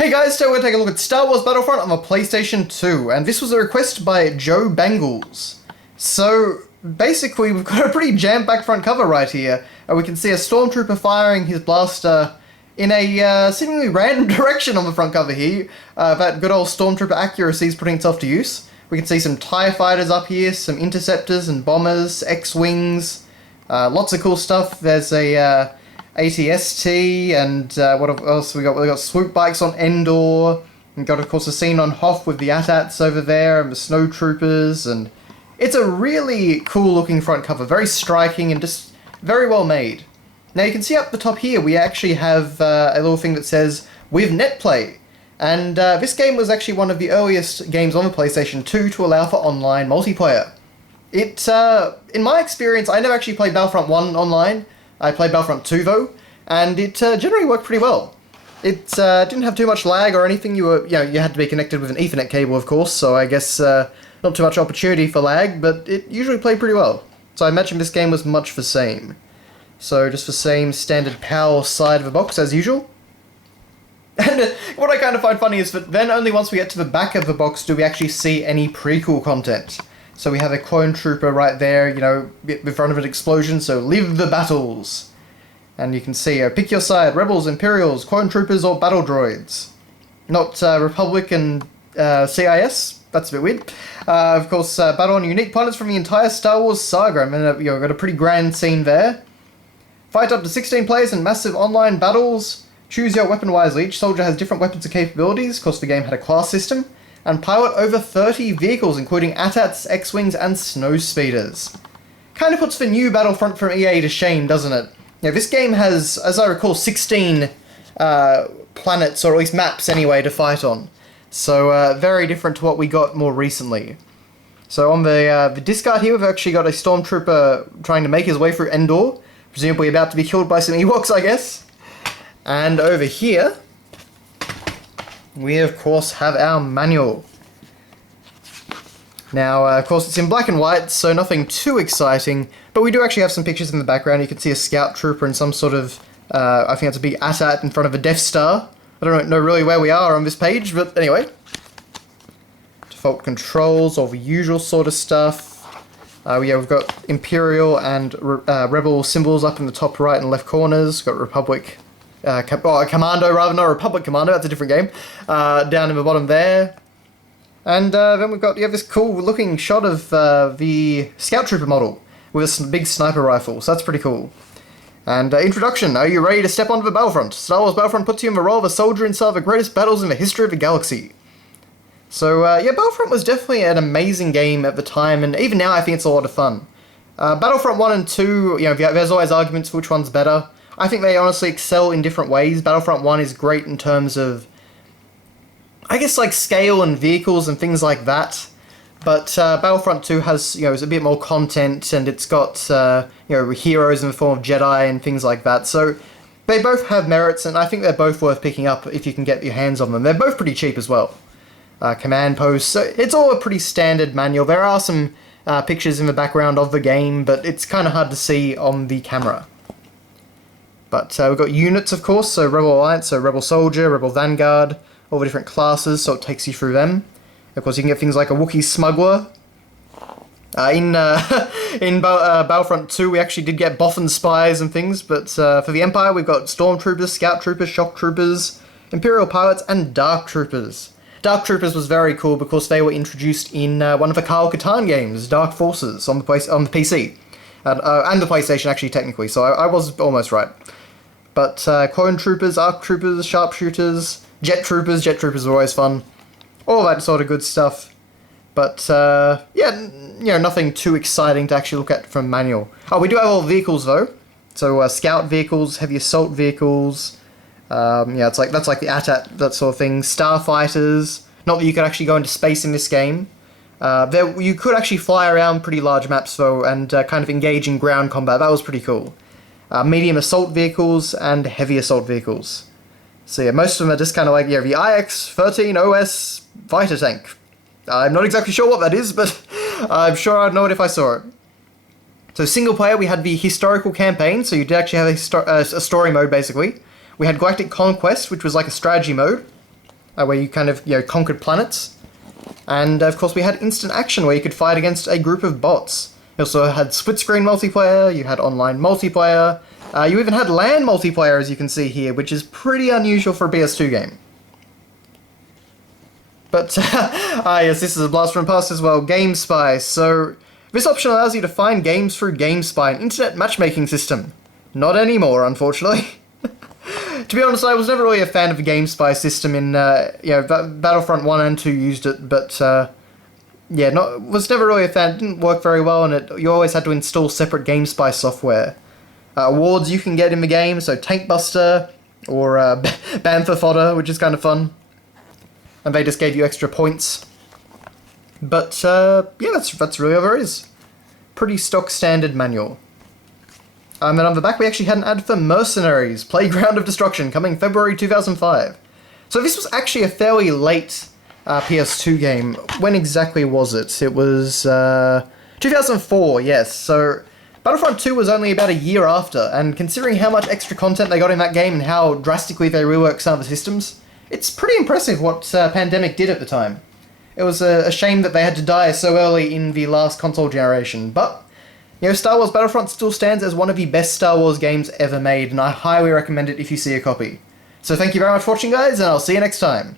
Hey guys, today we're going to take a look at Star Wars Battlefront on the PlayStation 2, and this was a request by Joe Bangles. So, basically, we've got a pretty jam-packed front cover right here. We can see a stormtrooper firing his blaster in a seemingly random direction on the front cover here. That good old stormtrooper accuracy is putting itself to use. We can see some TIE fighters up here, some interceptors and bombers, X-Wings, lots of cool stuff. There's a ATST, and what else we got? We got swoop bikes on Endor. We got, of course, a scene on Hoth with the AT-ATs over there and the snowtroopers, and it's a really cool looking front cover, very striking and just very well made. Now you can see up the top here we actually have a little thing that says with netplay, and this game was actually one of the earliest games on the PlayStation 2 to allow for online multiplayer. It, in my experience, I never actually played Battlefront 1 online. I played Battlefront 2 though, and it generally worked pretty well. It didn't have too much lag or anything. You had to be connected with an Ethernet cable, of course, so I guess not too much opportunity for lag, but it usually played pretty well. So I imagine this game was much the same. So just the same standard PAL side of the box as usual. And what I kind of find funny is that then only once we get to the back of the box do we actually see any prequel content. So we have a clone trooper right there, you know, in front of an explosion, so live the battles. And you can see, pick your side, rebels, imperials, clone troopers, or battle droids. Not Republic and CIS, that's a bit weird. Of course, battle on unique planets from the entire Star Wars saga. I mean, you've got a pretty grand scene there. Fight up to 16 players in massive online battles. Choose your weapon wisely. Each soldier has different weapons and capabilities, of course the game had a class system. And pilot over 30 vehicles, including AT-ATs, X-Wings, and Snowspeeders. Kind of puts the new Battlefront from EA to shame, doesn't it? Yeah, this game has, as I recall, 16 planets, or at least maps anyway, to fight on. So, very different to what we got more recently. So on the discard here, we've actually got a Stormtrooper trying to make his way through Endor, presumably about to be killed by some Ewoks, I guess. And over here, we of course have our manual. Now, of course it's in black and white, so nothing too exciting, but we do actually have some pictures in the background. You can see a scout trooper and some sort of, I think that's a big AT-AT in front of a Death Star. I don't know really where we are on this page, but anyway. Default controls, all the usual sort of stuff. We've got Imperial and Rebel symbols up in the top right and left corners. Got Republic. Commando rather, not Republic Commando, that's a different game. Down in the bottom there. And then we've got this cool looking shot of the Scout Trooper model with a big sniper rifle, so that's pretty cool. And introduction, are you ready to step onto the Battlefront? Star Wars Battlefront puts you in the role of a soldier in some of the greatest battles in the history of the galaxy. So yeah, Battlefront was definitely an amazing game at the time, and even now I think it's a lot of fun. Battlefront 1 and 2, there's always arguments for which one's better. I think they honestly excel in different ways. Battlefront 1 is great in terms of, I guess, like scale and vehicles and things like that. But Battlefront 2 has, is a bit more content, and it's got, heroes in the form of Jedi and things like that. So they both have merits, and I think they're both worth picking up if you can get your hands on them. They're both pretty cheap as well. Command posts, so it's all a pretty standard manual. There are some pictures in the background of the game, but it's kind of hard to see on the camera. But we've got units, of course, so Rebel Alliance, so Rebel Soldier, Rebel Vanguard, all the different classes, so it takes you through them. Of course, you can get things like a Wookiee Smuggler. In Battlefront 2, we actually did get Boffin Spies and things, but for the Empire, we've got Stormtroopers, Scout Troopers, Shock Troopers, Imperial Pilots, and Dark Troopers. Dark Troopers was very cool because they were introduced in one of the Kyle Katarn games, Dark Forces, on the PC. And the PlayStation, actually, technically, so I was almost right. But Clone Troopers, Arc Troopers, Sharpshooters, Jet Troopers are always fun. All that sort of good stuff. But, nothing too exciting to actually look at from manual. Oh, we do have all vehicles, though. So, Scout vehicles, Heavy Assault vehicles. That's like the AT-AT, that sort of thing. Starfighters. Not that you could actually go into space in this game. You could actually fly around pretty large maps, though, and kind of engage in ground combat. That was pretty cool. Medium assault vehicles and heavy assault vehicles. So yeah, most of them are just kind of like, the IX-13 OS fighter tank. I'm not exactly sure what that is, but I'm sure I'd know it if I saw it. So single player, we had the historical campaign, so you did actually have a story mode, basically. We had Galactic Conquest, which was like a strategy mode. where you kind of, conquered planets. And of course we had instant action where you could fight against a group of bots. You also had split screen multiplayer, you had online multiplayer, you even had LAN multiplayer as you can see here, which is pretty unusual for a PS2 game. But, yes, this is a blast from the past as well, GameSpy. So, this option allows you to find games through GameSpy, an internet matchmaking system. Not anymore, unfortunately. To be honest, I was never really a fan of the GameSpy system in, Battlefront 1 and 2 used it, but, was never really a fan. It didn't work very well, and you always had to install separate GameSpy software. Awards you can get in the game, so Tank Buster, or Bantha Fodder, which is kind of fun. And they just gave you extra points. But, that's really all there is. Pretty stock standard manual. And on the back we actually had an ad for Mercenaries, Playground of Destruction, coming February 2005. So this was actually a fairly late PS2 game. When exactly was it? It was 2004, yes. So Battlefront 2 was only about a year after, and considering how much extra content they got in that game and how drastically they reworked some of the systems, it's pretty impressive what Pandemic did at the time. It was a shame that they had to die so early in the last console generation, but Star Wars Battlefront still stands as one of the best Star Wars games ever made, and I highly recommend it if you see a copy. So thank you very much for watching, guys, and I'll see you next time.